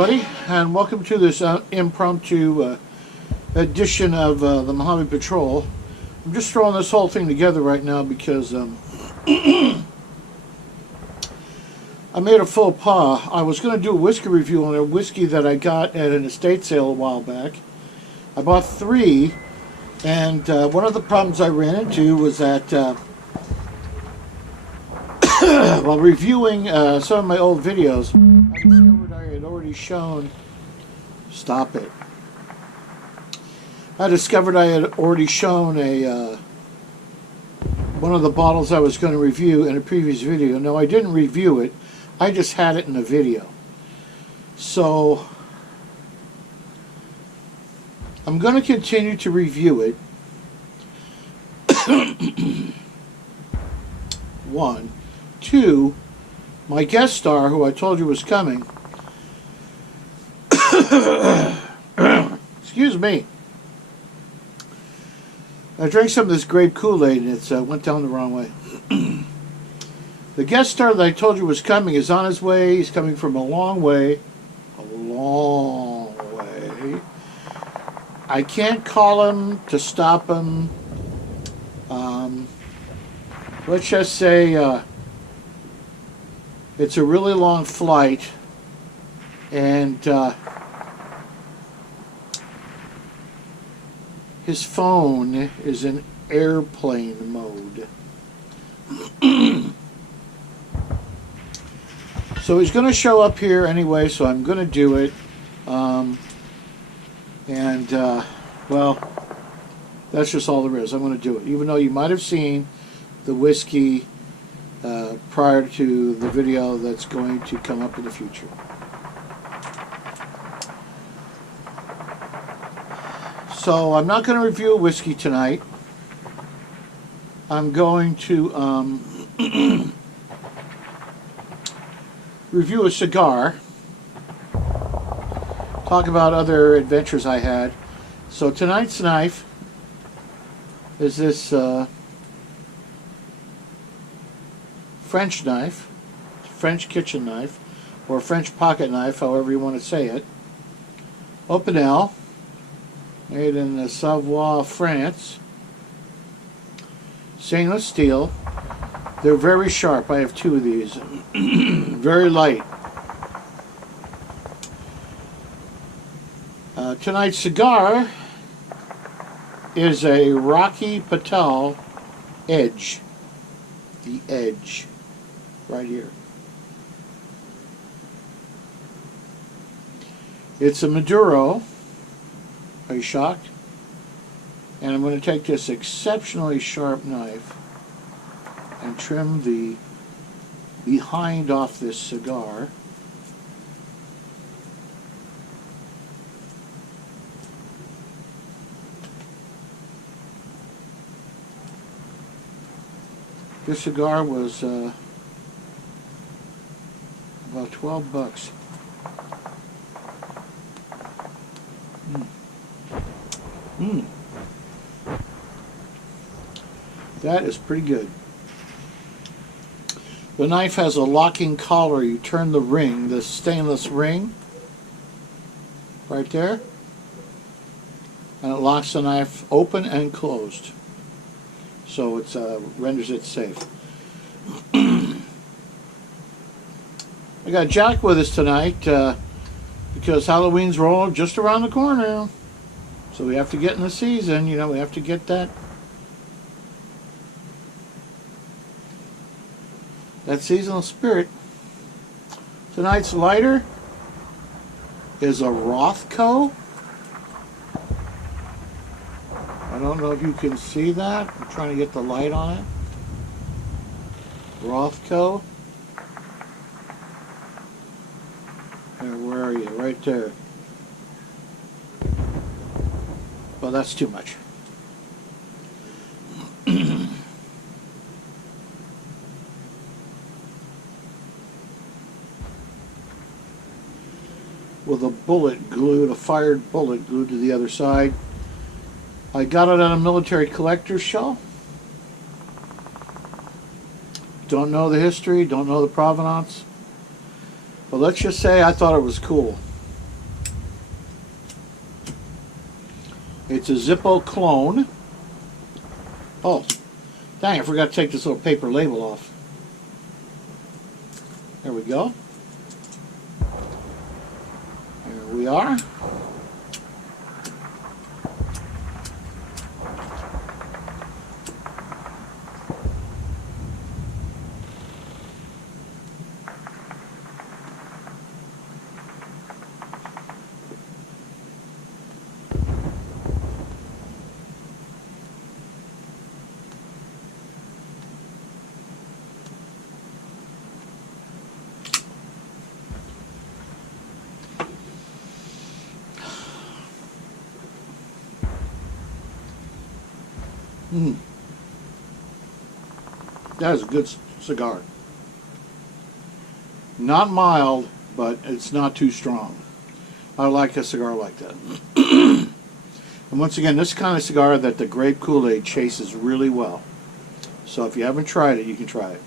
everybody, and welcome to this impromptu edition of the Mojave Patrol. I'm just throwing this whole thing together right now because I made a faux pas. I was going to do a whiskey review on a whiskey that I got at an estate sale a while back. I bought 3, and one of the problems I ran into was that while reviewing some of my old videos, I discovered I had already shown... Stop it. I discovered I had already shown one of the bottles I was going to review in a previous video. No, I didn't review it. I just had it in a video. So, I'm going to continue to review it. 1. 2, my guest star, who I told you was coming, excuse me, I drank some of this grape Kool-Aid and it went down the wrong way. The guest star that I told you was coming is on his way. He's coming from a long way. I can't call him to stop him. Let's just say it's a really long flight, and his phone is in airplane mode. So he's going to show up here anyway, so I'm going to do it. Well, that's just all there is. I'm going to do it. Even though you might have seen the whiskey prior to the video that's going to come up in the future. So I'm not going to review a whiskey tonight. I'm going to review a cigar, talk about other adventures I had. So tonight's knife is this French knife, French kitchen knife, or French pocket knife, however you want to say it. Opinel, made in Savoie, France. Stainless steel. They're very sharp. I have 2 of these. Very light. Tonight's cigar is a Rocky Patel Edge. The Edge. Right here. It's a Maduro. Are you shocked? And I'm going to take this exceptionally sharp knife and trim the behind off this cigar. This cigar was about $12. That is pretty good. The knife has a locking collar. You turn the ring, the stainless ring, right there, and it locks the knife open and closed. So it renders it safe. I got Jack with us tonight because Halloween's rolling just around the corner. So we have to get in the season, you know, we have to get that seasonal spirit. Tonight's lighter is a Rothko. I don't know if you can see that. I'm trying to get the light on it. Rothko. There, where are you? Right there. Well, that's too much. With a bullet glued, a fired bullet glued to the other side. I got it on a military collector's show. Don't know the history, don't know the provenance. But let's just say I thought it was cool. It's a Zippo clone. Oh, dang, I forgot to take this little paper label off. There we go. Here we are. That is a good cigar. Not mild, but it's not too strong. I like a cigar like that. And once again, this kind of cigar that the grape Kool-Aid chases really well. So if you haven't tried it, you can try it.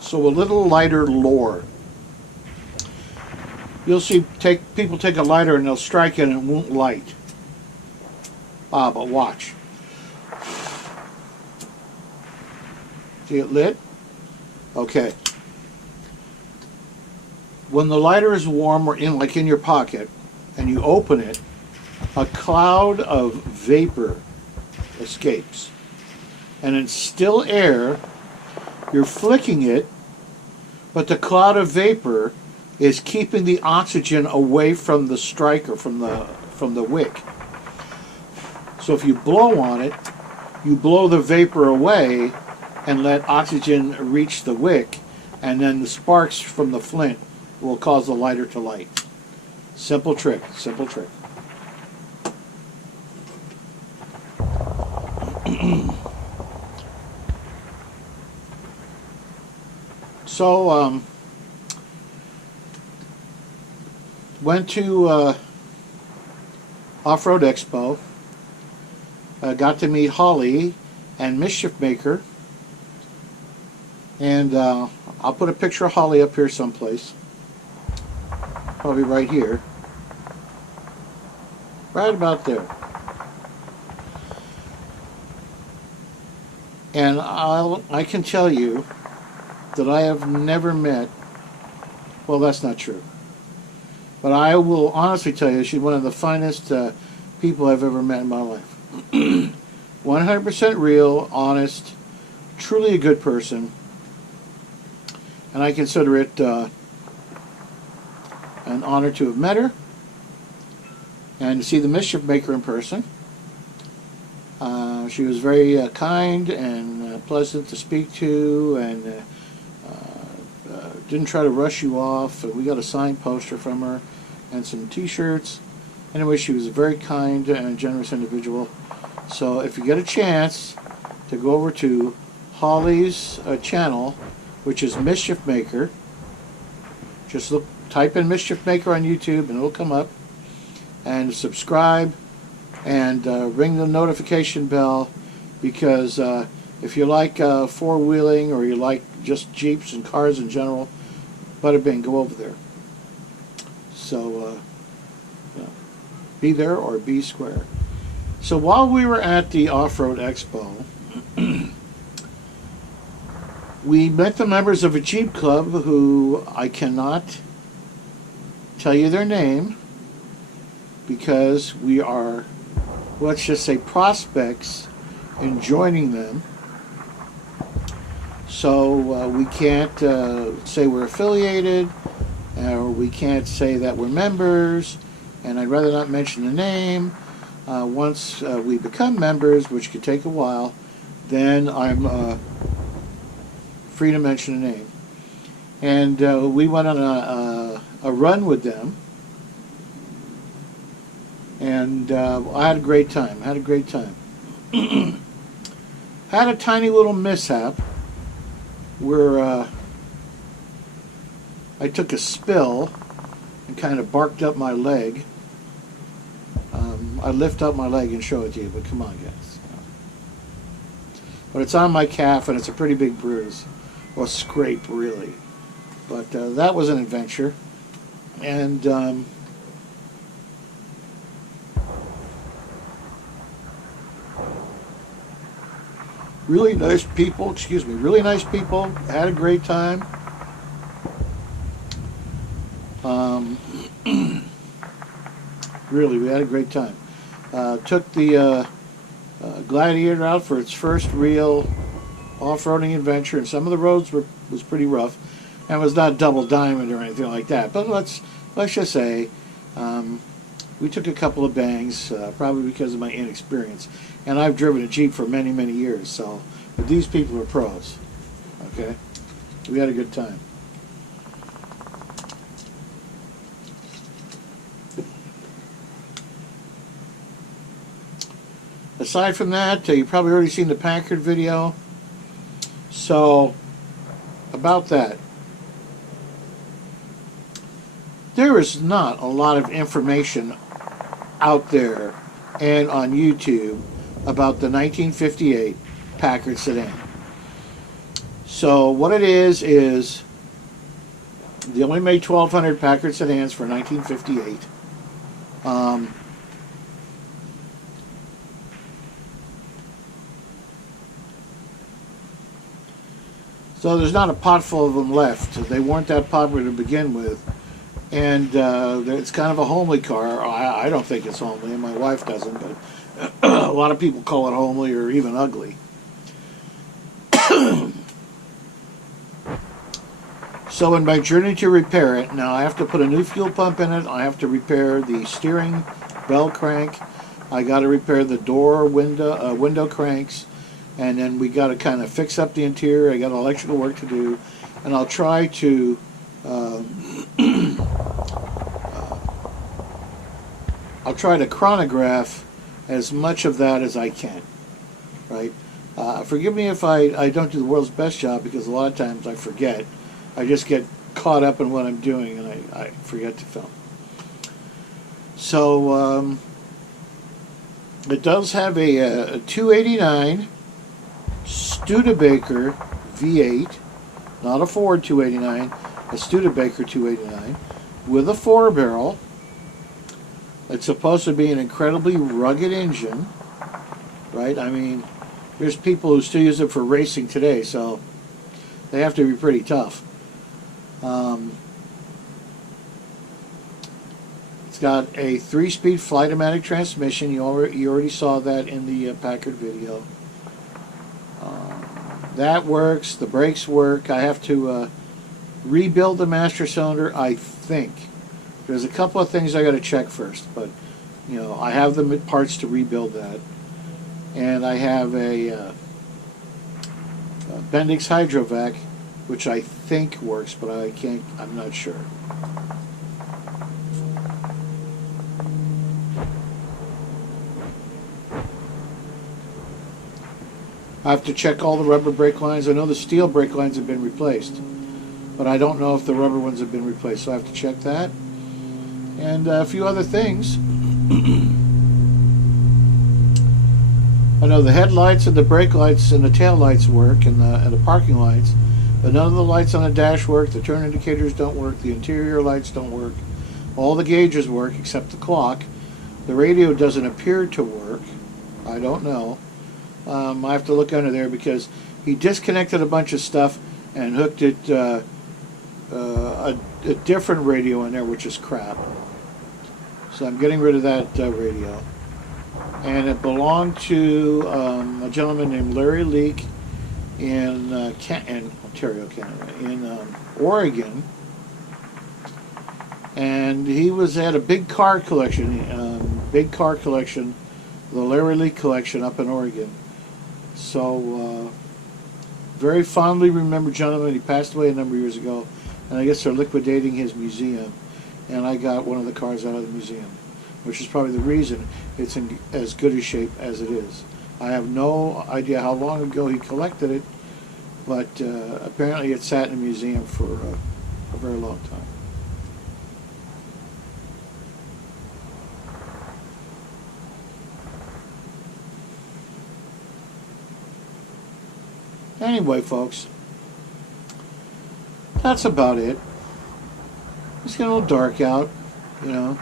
So a little lighter lore. You'll see people take a lighter and they'll strike it and it won't light. But watch. See it lit? Okay. When the lighter is warm or like in your pocket and you open it, a cloud of vapor escapes. And it's still air. You're flicking it, but the cloud of vapor is keeping the oxygen away from the striker, from the wick. So if you blow on it, you blow the vapor away and let oxygen reach the wick, and then the sparks from the flint will cause the lighter to light. Simple trick, simple trick. So, went to Off-Road Expo. Got to meet Holly and Mischief Maker. And I'll put a picture of Holly up here someplace. Probably right here. Right about there. And I can tell you that I have never met, well, that's not true. But I will honestly tell you, she's one of the finest people I've ever met in my life. 100% real, honest, truly a good person. And I consider it an honor to have met her and to see the Mischief Maker in person. She was very kind and pleasant to speak to, and didn't try to rush you off. We got a signed poster from her and some t-shirts. Anyway, she was a very kind and generous individual. So if you get a chance to go over to Holly's channel, which is Mischief Maker, just type in Mischief Maker on YouTube and it'll come up, and subscribe and ring the notification bell, because if you like four-wheeling or you like just Jeeps and cars in general, bada bing, go over there. So be there or be square. So while we were at the Off-Road Expo, we met the members of a Jeep club who I cannot tell you their name because we are, let's just say, prospects in joining them. So we can't say we're affiliated, or we can't say that we're members, and I'd rather not mention the name. Once we become members, which could take a while, then I'm free to mention a name. And we went on a run with them, and I had a great time. Had a tiny little mishap where I took a spill and kind of barked up my leg. I lift up my leg and show it to you, but come on, guys. But it's on my calf, and it's a pretty big bruise. Well, scrape, really. But that was an adventure. And really nice people, really nice people, had a great time. Um, really, we had a great time. Took the Gladiator out for its first real off-roading adventure, and some of the roads was pretty rough, and it was not double diamond or anything like that. But let's just say we took a couple of bangs, probably because of my inexperience. And I've driven a Jeep for many, many years, so but these people are pros. Okay, we had a good time. Aside from that, you've probably already seen the Packard video. So, about that, there is not a lot of information out there and on YouTube about the 1958 Packard sedan. So what it is they only made 1,200 Packard sedans for 1958. So there's not a pot full of them left. They weren't that popular to begin with. And it's kind of a homely car. I don't think it's homely, and my wife doesn't, but a lot of people call it homely or even ugly. So in my journey to repair it, now I have to put a new fuel pump in it. I have to repair the steering bell crank. I got to repair the door window cranks, and then we got to kind of fix up the interior. I got electrical work to do, and I'll try to chronograph as much of that as I can, right? Forgive me if I don't do the world's best job, because a lot of times I forget. I just get caught up in what I'm doing and I forget to film. So it does have a 289 Studebaker V8, not a Ford 289, a Studebaker 289 with a 4-barrel. It's supposed to be an incredibly rugged engine, right? I mean, there's people who still use it for racing today, so they have to be pretty tough. It's got a 3-speed Flight-O-Matic transmission. You already saw that in the Packard video. That works. The brakes work. I have to rebuild the master cylinder, I think. There's a couple of things I got to check first, but you know, I have the parts to rebuild that. And I have a Bendix Hydrovac, which I think works, but I'm not sure. I have to check all the rubber brake lines. I know the steel brake lines have been replaced, but I don't know if the rubber ones have been replaced, so I have to check that. And a few other things. I know the headlights and the brake lights and the tail lights work, and the parking lights, but none of the lights on the dash work. The turn indicators don't work. The interior lights don't work. All the gauges work except the clock. The radio doesn't appear to work. I don't know. I have to look under there because he disconnected a bunch of stuff and hooked it a different radio in there, which is crap. So I'm getting rid of that radio. And it belonged to a gentleman named Larry Leake in Ontario, Canada, in Oregon. And he had a big car collection, the Larry Leake collection up in Oregon. So, very fondly remembered gentleman. He passed away a number of years ago, and I guess they're liquidating his museum. And I got one of the cars out of the museum, which is probably the reason it's in as good a shape as it is. I have no idea how long ago he collected it, but apparently it sat in a museum for a very long time. Anyway, folks, that's about it. It's getting a little dark out, you know.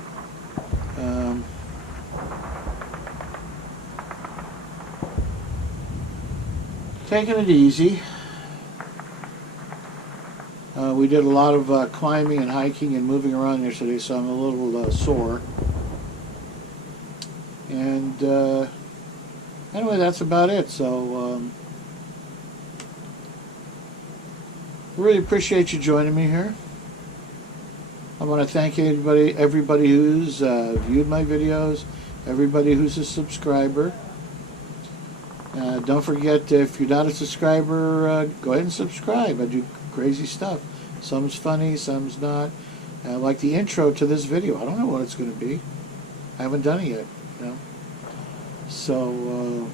Taking it easy. We did a lot of climbing and hiking and moving around yesterday, so I'm a little sore. And anyway, that's about it. So really appreciate you joining me here. I want to thank everybody who's viewed my videos, everybody who's a subscriber. Don't forget, if you're not a subscriber, go ahead and subscribe. I do crazy stuff. Some's funny, some's not. Like the intro to this video, I don't know what it's going to be. I haven't done it yet, you know. So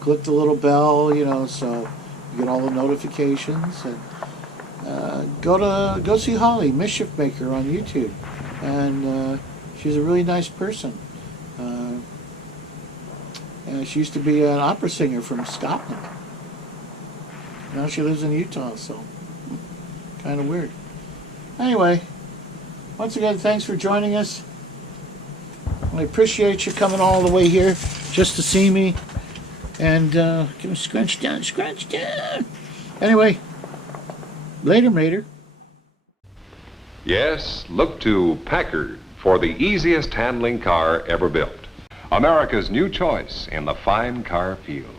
click the little bell, you know, so you get all the notifications. And go see Holly, Mischief Maker, on YouTube, and she's a really nice person. And she used to be an opera singer from Scotland. Now she lives in Utah, so kind of weird. Anyway, once again, thanks for joining us. I appreciate you coming all the way here just to see me. And give me scrunch down, scrunch down. Anyway, later, mater. Yes, look to Packard for the easiest handling car ever built. America's new choice in the fine car field.